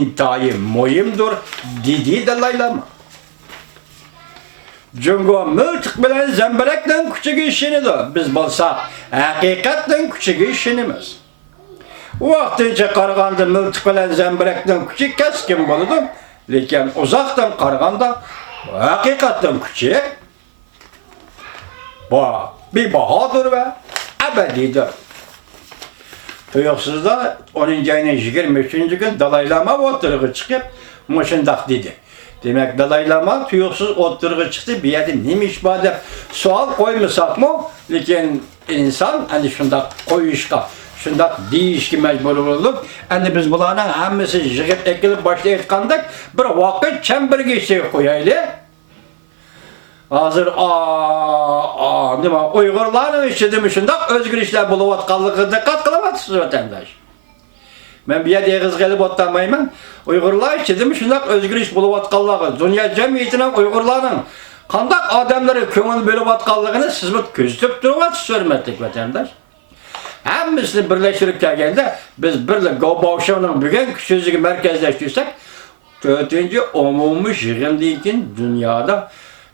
İntayı muhimdir dedi Dalai Lama. Jungo mıltık bilen zemberekten küçük işinidir. Biz bolsak hakikatten küçük işinimiz. Vaqtincha qaraganda mıltık bilen zemberekten küçük keskin boludu. Lekin uzaktan qaraganda hakikatten küçük. Bu bir bahadır ve ebedidir. Tuyuqsuzda 10-cu ayının 23-cü gün Dalai Lama oturuğa çıkıp muşundaq dedi. Demek Dalai Lama tuyuqsuz oturuğa çıktı, bir yerde neymiş bu deb sual koymasak mı? Lekin insan hani şundaq koyuşqa, şundaq deyişki mecbur olup, hani biz bularning hammasi yig'ib ekilib boshda aytgandak bir vaqt chamberga qo'yaylik. Hazır nima Uyg'urlarning ichida shundoq o'zgarishlar bo'layotganligiga diqqat qilyapsiz vatandosh. Men bu yerda eg'iz qilib o'tmayman. Uyg'urlar ichida shundoq o'zgarish bo'layotganligi, dunyo jamiyatining Uyg'urlarning qanday odamlarga ko'ngil bo'layotganligini siz kuzatib turibsiz, hurmatli vatandosh. Hammasini birlashtirib kelganda biz birlik Gobovshoning bugungi so'ziga markazlashtirsak, 4-chi umumiy yig'indan keyin dunyoda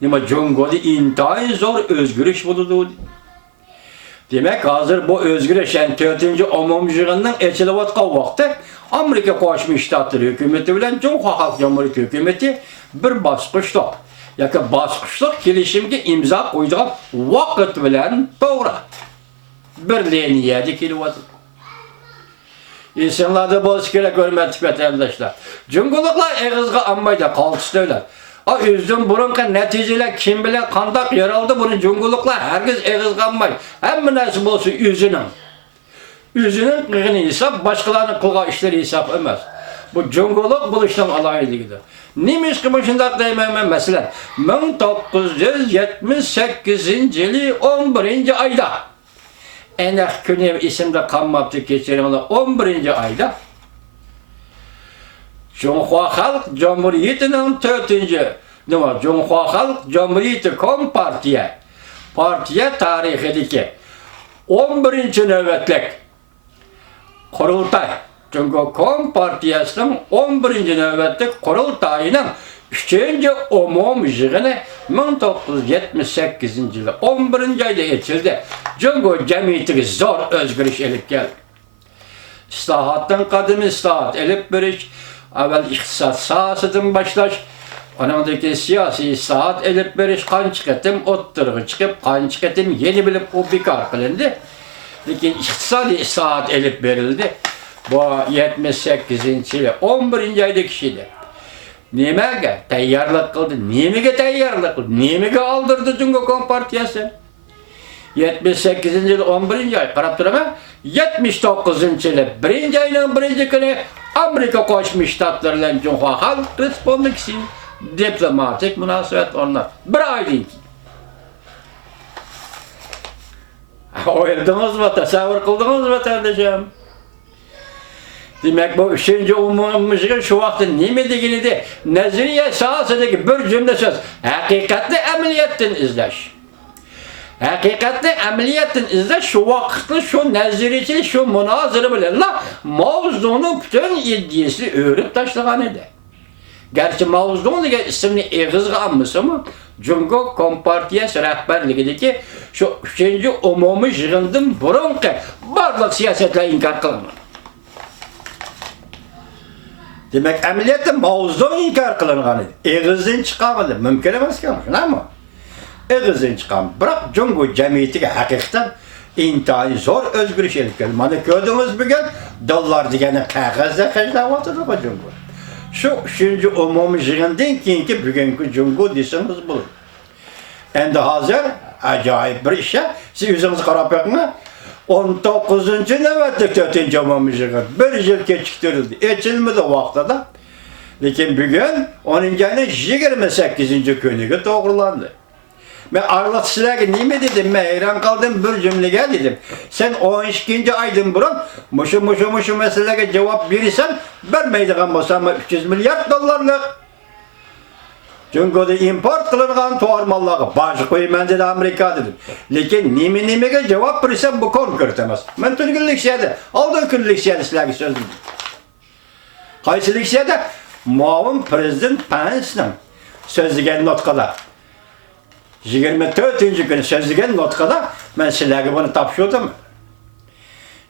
nima Jungo'da intayin zor özgürüş bulundu. Demek hazır bu özgürüş yani 4-ci umum yığınının eçilevatkan vakti Amerika Qo'shma Shtatlar hükümeti bilen Cumhuriyet Halk Cumhuriyeti hükümeti bir basqıçta yoki basqıçlık kelishimga imza qo'ydigan vaqt bilan to'g'ri bir liniyada kelyapti. İnsanlarda bo'lishi kerak, hurmatli vatandoshlar. Jungoliklar eg'izga olmaydi, qaltishdaylar. O'zidan burungi natijalar kim bilan qanday yaraldi buni jungoliklar hargiz eg'iz qolmaydi. Hamma narsa bo'lsa o'zining. O'zining qilgani hisob, boshqalarning qilgan ishlari hisob emas. Bu jungolik bo'lishdan alayligidir. Nima ish qilib shunday deyman men masalan 1978-yili 11-oyda aniq kuni esimda qolmabdi, kechiringlar, 11-oyda Cumhuriyet Halk Cumhuriyeti'nin 4-ci Cumhuriyet Halk Cumhuriyeti Partiya tarixideki 11-ci növbetlik kurultay. Çünkü Kompartiyasının 11-ci növbetlik kurultayının 3-ci umum yığını 1978 yılı 11-ci ayda geçildi. Çünkü cemiyeti zor özgürlük elip geldi. İslahattan kadın islahat elip biriş, evvel iktisat sahasından başlaş, onundaki siyasi islahat elip biriş, kançık etim oturuğu çıkıp, kançık etim yeni bilip o bekar kılındı. Lakin iktisadi islahat elip verildi. Bu 78. yılı 11. ayda kişiydi. Nemege teyyarlık kıldı, nemege teyyarlık kıldı, nemege aldırdı Cumhuriyet Kompartiyası. 78. yıl 11. ay qarab turaman, 79. yılı 1. ayının 1. günü Amerika Qo'shma Shtatlar bilan Cumhuriyet Halk Respublikasi diplomatik munosabat o'rnatdi. Bir oydan keyin. O'yladingizmi, tasavvur qildingizmi vatandoshim? Demek bu 3-ci umumiy yig'in shu vaqtda nima deganida nazariya sohasidagi bir jumla so'z haqiqatni amaliyotdan izlash. Haqiqatni amaliyotdan izlash shu vaqtda shu nazariyachilik, shu munozara bilan mavzuning butun iddiasini o'rib tashlagan edi. Gerçi mavzu degan ismni eg'izga olmasa-mu, Cumhuriyet Kompartiyasi rahbarligidagi shu 3-ci umumiy yig'indan burungi barliq siyosatlar inkor qilingan. Demek amaliyotda mavzu inkor qilingan edi. Eg'izdan chiqadi, mumkin emas ekan, shunami? Eg'izdan chiqqan. Biroq Cumhuriyet jamiyatiga haqiqatan intayin zo'r o'zgarish elib keldi. Mana ko'rdingiz bugun dollar degani qog'ozda qajlayapti bu Cumhuriyet. Şu 3-ci umumiy yig'indan keyingi bugungi Cumhuriyet desangiz bo'ladi. Endi hozir ajoyib bir ish. Siz o'zingiz qarab boqing. 19. navbatlik 4-ci umumiy yig'in 1 yil kechiktirildi. Echilmadi vaqtida. Lekin bugun 10-ci ayning 28-ci kuniga to'g'rilandi. Ben arlatışlarga nima dedim, ben hayran kaldım bir cümlege dedim. Sen 12. aydan burun muşu meselelerge cevap verirsen vermeydiğen bolsam 300 milyar dollarlık. Çünkü import kılıngan toğarmallığı başı koyman dedi Amerika dedim. Lekin nimege cevap verirsen bu konu kürtemez. Ben tülgünlük şeydi, aldığın günlük şeydi sizlerge söz dedim. Qaysi leksiyada muavin prezident Pence'nin sözlügen notkada 24. günü sözlügen notkada ben sizlerge bunu tapşırdım.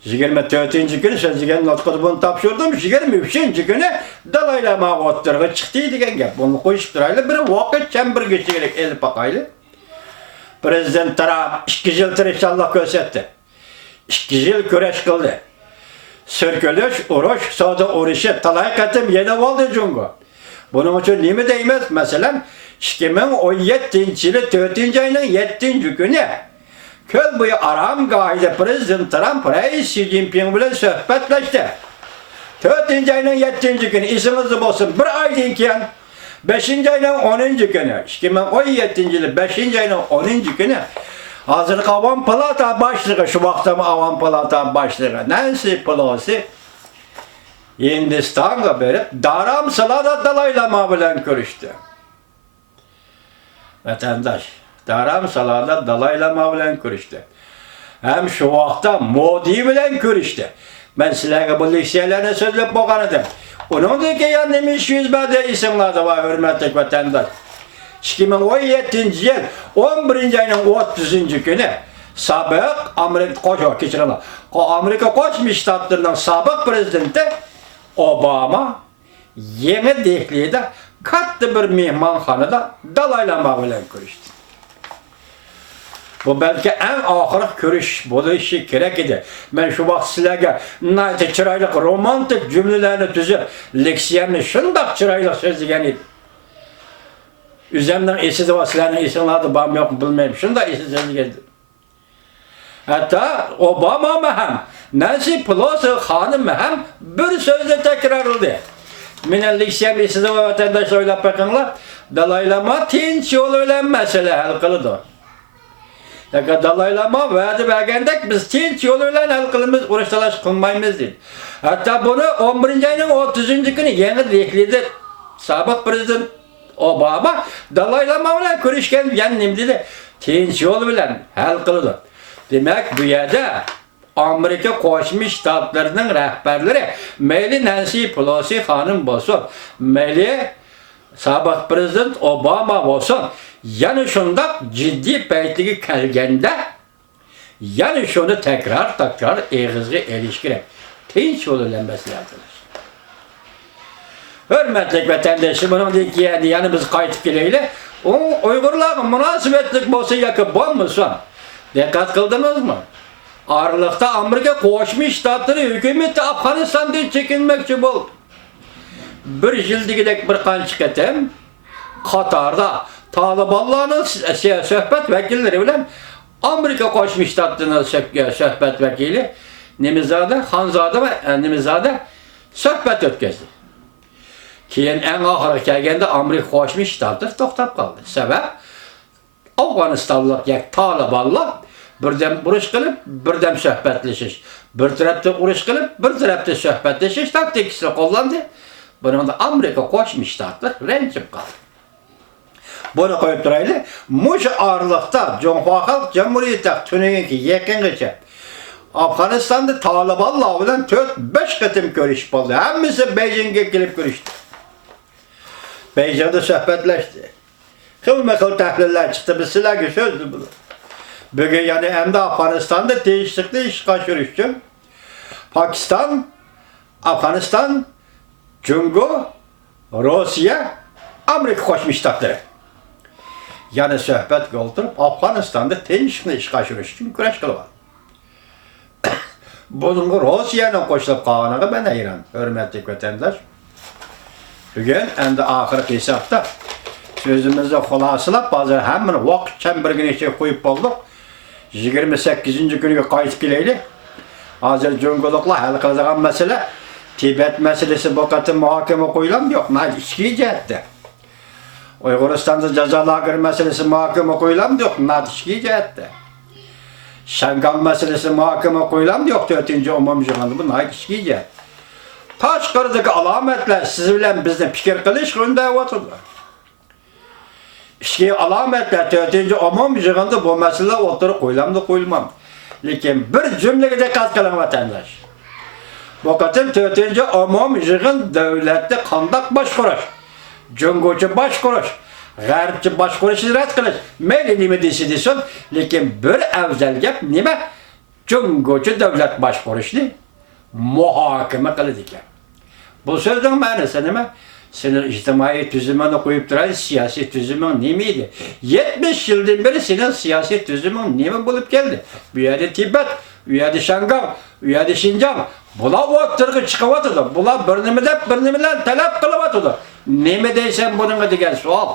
24. günü sözlügen notkada bunu tapşırdım. 23. günü Dalai Lama oturga çıktı degan gap. Bunu koyup duraylı bir vakit çembir geçirerek elip bakaylı. Prezident Trump 2 yıl tirişallah gösterdi. 2 yıl küreş kıldı. Sürkülüş, uruş, soda uruşu talay katım yeni oldu Cungo. Bunun için ne mi değmez? Mesela 2017 yılı 4. ayının 7. günü köl boyu aram gaydı Prezident Trump Reis Xi Jinping ile sohbetleşti. 4. ayının 7. günü isimizde olsun bir aydan keyin 5. ayının 10. günü 2017 yılı 5. ayının 10. günü hazır Avam Palata başlığı şu vakti Avam Palata başlığı Nancy Pelosi Hindistan'a verip Dharamsala'da Dalai Lama bilen görüştü. Vatandaş Dharamsala'da Dalai Lama bilen görüştü. Hem şu vakti Modi bilen görüştü. Ben sizlerge bu leksiyelerini sözlep boğanıdım. Onun da ki yanım 200 bade isimlerde var hürmetli vatandaş. 2017 yıl 11. ayının 30. günü sabık Amerika Koçmuş Ştatlarının sabık prezidenti Obama yeni Dehli'de katlı bir mehmanxanada Dalai Lama bilen görüştü. Bu belki en ahırı görüş buluşu gerek idi. Ben şu vakit sizlerge nayte çıraylık romantik cümlelerini tüzüp leksiyemni şundak çıraylık sözlügen idim. Üzemden esi de var, sizlerin isimleri bağım yok mu bilmeyeyim. Şunu da esi sözlügen idim. Hatta Obama mı hem, Nancy Pelosi hanım hem bir sözle tekrarladı. Minen leksiyem esi de var vatandaş oylap bakınlar. Dalai Lama tinç yoluyla mesele hal kılıdı. Yani Dalai Lama vaadi vergendek biz tinç yoluyla hal kılımız, uğraştalaş kılmayımız değil. Hatta bunu 11. ayının 30. günü yeni Dehli'de sabık prezident Obama Dalai Lama ile görüşken yanım dedi. Tinç yoluyla hal kılıdı. Demek bu yerde Amerika Koçmuş Ştatlarının rehberleri meyli Nancy Pelosi hanım olsun, meyli sabık prezident Obama olsun, yani şunda ciddi peytligi kelgende, yani şunu tekrar eğizgi ilişkire tinç yoluyla mesele yapılır. Hürmetlik vatandaşım bunun deyik yani biz kayıt gileyle, o Uygurların münasebetlik olsa yakı bulmuşsun. Dikkat kıldınız mı? Aralıkta Amerika Koçmuş Ştatları hükümeti Afganistan'dan çekilmekçi oldu. Bir yıldaki bir kançık etem, Katar'da Talibanların sohbet vekilleri bilen Amerika Koçmuş Ştatları'nın sohbet vekili Nimizade, Hanzade ve Nimizade sohbet ötkezi. Keyin en ahırı kelgende Amerika Koçmuş Ştatları toktap kaldı. Sebep Afganistanlılar yak Talibanlar birden uruş kılıp birden sohbetleşiş. Bir tarafta uruş kılıp bir tarafta sohbetleşiş taktikasını kullandı. Bunun da Amerika Koçmuş Ştatları rencip kaldı. Bunu koyup duraylı. Muş ağırlıkta Cumhuriyet Halk Cumhuriyeti tüneyinki yakınca Afganistan'da Talibanlar bilen 4-5 katım görüş oldu. Hemisi Beijing'e gelip görüştü. Beijing'de sohbetleşti. Kıl tehliller çıktı. Biz silahı sözdü bunu. Bugün yani hem de Afganistan'da değişiklikli iş kaçırışçı. Pakistan, Afganistan, Cungo, Rusya, Amerika Koçmuş Ştatları. Yani sohbet kıldıırıp Afganistan'da değişiklikli iş kaçırışçı güreş kılıvar. Bunun Rusya'nın koşulup kalağına ben hayran. Hürmetli vatandaş. Bugün hem de ahir hesapta sözümüzde xulasılap bazı hemen vakit çembirgini içe koyup olduk. 28. günü kayıt gileyli. Hazır Cungulukla hal kılacağın mesele Tibet meselesi bu katı muhakeme koyulan yok. Naydı içkiyi cihette. Uyguristan'da cezalar meselesi muhakeme koyulan yok. Naydı içkiyi cihette. Şengan meselesi muhakeme koyulan yok. 4. umum jurnalı bu naydı içkiyi cihette. Taşkırıdaki alametler siz bilen bizden fikir kılış günde oturdu. İşki alametler 4. umum jurnalı bu mesele oturup koyulam da koyulmam. Lakin bir cümlede dikkat kılın vatandaş. Bu kadar 4. umum yığın devlette kandak başkuruş. Cungucu başkuruş. G'arbchi başkuruşni rad qilish. Mayli nima deysi desin, lekin bir afzal gap nima? Cungucu davlat başkuruşni muhokama qiladi ekan. Bu so'zning ma'nosi nima? Senin ijtimoiy tuzumini qo'yib turadi, siyosiy tuzuming nima edi? 70 yildan beri senin siyosiy tuzuming nima bo'lib keldi? Bu yerda Tibet, bu yerda Shangang, bu yerda Xinjiang. Bular o'tirg'i chiqyotdi. Bular bir nima deb, bir nimadan talab qilyotdi. Nima deysan buningga degan savol.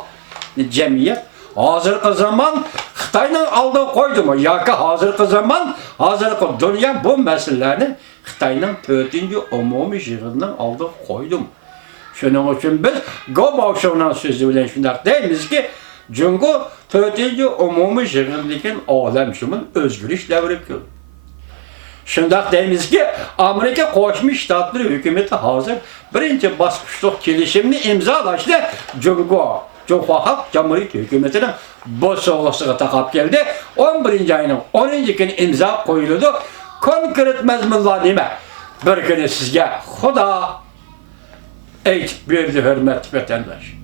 Jamiyat hozirgi zaman Xitoyning oldiga qo'ydimi yoki hozirgi zaman, hozirgi dunyo bu masalalarni Xitoyning 4-umumiy yig'inining oldiga qo'ydimi? Shuning uchun biz Gobaovning so'zi bilan shunday deymizki, Jungo 4-umumiy yig'inlikning olamshumul o'zgarish davri keldi. Shunday deymizki, Amerika Qo'shma Shtatlari hukumati hozir birinchi bosqichlik kelishimni imzolashda Jungo Cumhuriyet Halk Cumhuriyeti hükümetinin bu soğuğuna takap geldi. 11. ayının 10. günü imza koyuldu. Konkret mezmunlar nime? Bir günü sizge Xuda eğitip verdi hürmet vatandaş.